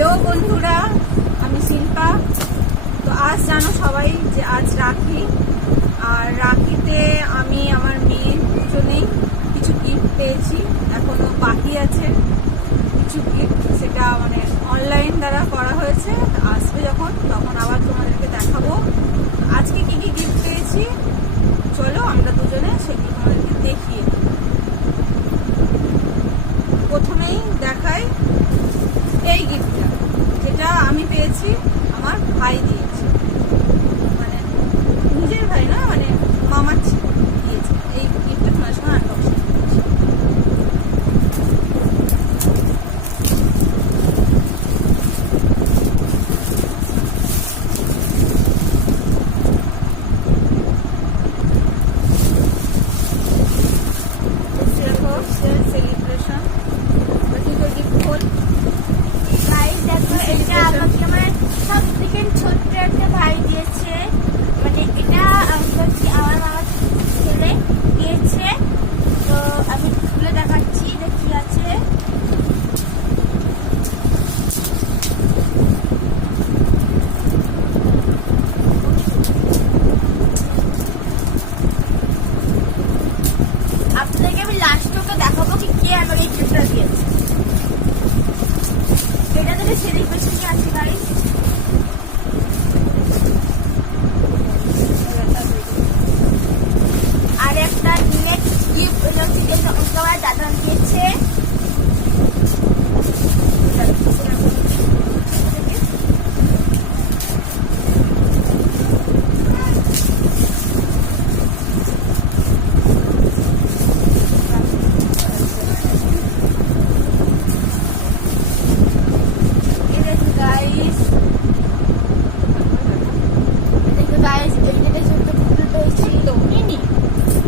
Hello বন্ধুরা, আমি শিল্পা। তো আজ জানো সবাই যে আজ রাখি, আর রাখিতে আমি আমার মেয়ে দুজনেই কিছু গিফট পেয়েছি। এখনো বাকি আছে কিছু গিফট, সেটা মানে অনলাইন দ্বারা করা হয়েছে। আসবে যখন তখন আবার তোমাদেরকে দেখাবো আজকে কি কি গিফট পেয়েছি। চলো আমরা দুজনে সেগুলো তোমাদেরকে দেখিয়ে দিই। প্রথমেই দেখাই এই গিফটটা, যেটা আমি পেয়েছি, আমার ভাই দিয়েছে, মানে নিজের ভাই না, মানে মামার ছেলে দিয়েছে। এই গিফটটা তোমার সঙ্গে আনবক্সিং করেছি। সেলিব্রেশন গিফট খোল। সব থেকে ছোট্ট একটা ভাই দিয়েছে, মানে এটা আমার মামার ছেলে দিয়েছে। তো আমি খুলে দেখাচ্ছি যে কি আছে। আপনাদেরকে আমি লাস্ট ওকে দেখাবো কি কে আমার এই গিফটটা দিয়েছে। এটা থেকে সেলিব্রেশন কি আছে গাইস। আর একটা নেক্সট গিফট আমার দাদা দিয়েছে।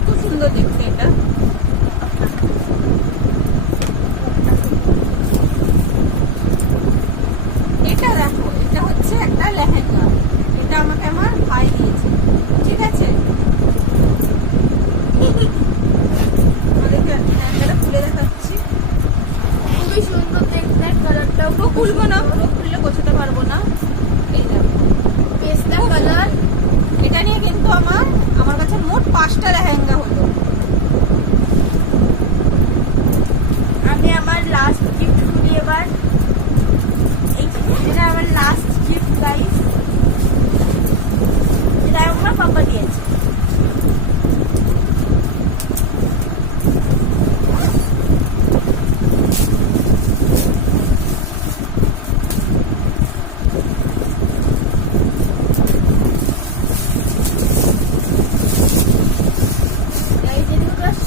খুব সুন্দর দেখতে এটা। এটা দেখো, এটা হচ্ছে একটা লেহেঙ্গা। এটা আমাকে আমার ভাই দিয়েছে, ঠিক আছে। আমাদেরকে লেহেঙ্গাটা খুলে দেখাচ্ছি। খুবই সুন্দর দেখতে, কালারটাও পুরো খুলবো না, পুরো খুললে গোছাতে পারবো না। এই দেখো পেস্তা কালার। এটা নিয়ে কিন্তু আমার কাছে মোট 5টা লেহেঙ্গা হলো। আমি আমার লাস্ট গিফট খুলি এবার। এটা আমার লাস্ট গিফট গাইস। এটা আমার পাপা দিয়েছে।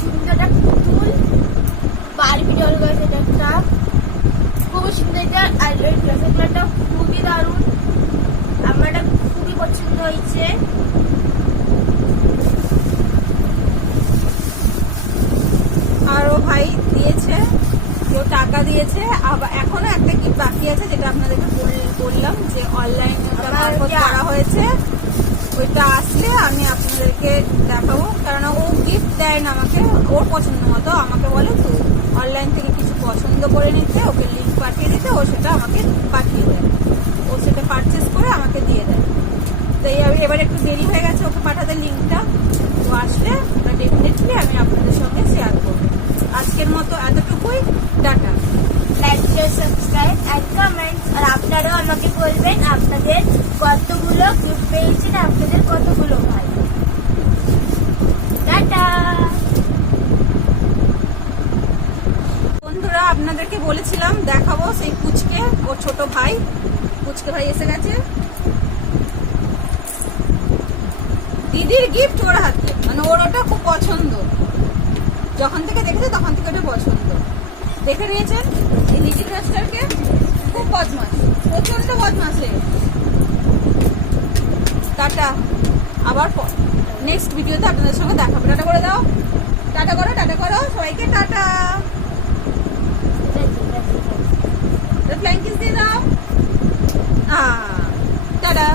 সুন্দর একটা পুতুল বারবি ডল গাছ। এটা একটা খুবই সুন্দর এটা। আর এই ড্রেসের কালারটা খুবই দারুণ, আমার এটা খুবই পছন্দ হয়েছে। আর ও ভাই দিয়েছে, কেউ টাকা দিয়েছে। আবার এখনো একটা গিফট বাকি আছে, যেটা আপনাদেরকে বললাম যে অনলাইন করা হয়েছে। ওইটা আসলে আমি আপনাদেরকে দেখাবো, কারণ ও গিফট দেয় না আমাকে ওর পছন্দ মতো। আমাকে বলে তো অনলাইন থেকে কিছু পছন্দ করে নিতে, ওকে লিঙ্ক পাঠিয়ে দিতে, ও সেটা আমাকে পাঠিয়ে দেয়। ও সেটা পারচেস করে আমাকে দিয়ে দেয়। তো এবার একটু দেরি হয়ে গেছে ওকে পাঠাতে লিঙ্কটা। তো আসলে ডেফিনেটলি আমি আপনাদের সঙ্গে শেয়ার করবো। আজকের মতো এতটুকুই, tata. Like, share, subscribe and comment. আর আপনারাও আমাকে বলবেন আপনাদের কতগুলো গিফট পেয়েছেন, আপনাদের কতগুলো ভাই। টাটা বন্ধুরা, আপনাদেরকে বলেছিলাম দেখাবো সেই পুচকে, ওর ছোট ভাই। পুচকে ভাই এসে গেছে। দিদির গিফট ওর হাতে, মানে ওর ওটা খুব পছন্দ। যখন থেকে দেখেছে তখন থেকে ওটা পছন্দ। দেখে নিয়েছেন এই লিটিল রাস্টারকে, খুব বদমাস, প্রচন্ড বদমাসে। টাটা, আবার নেক্সট ভিডিওতে আপনাদের সঙ্গে দেখাবো। টাটা করে দাও, টাটা করো, টাটা করো সবাইকে, টাটা। ফ্ল্যাঙ্কিস দিয়ে দাও, টাটা।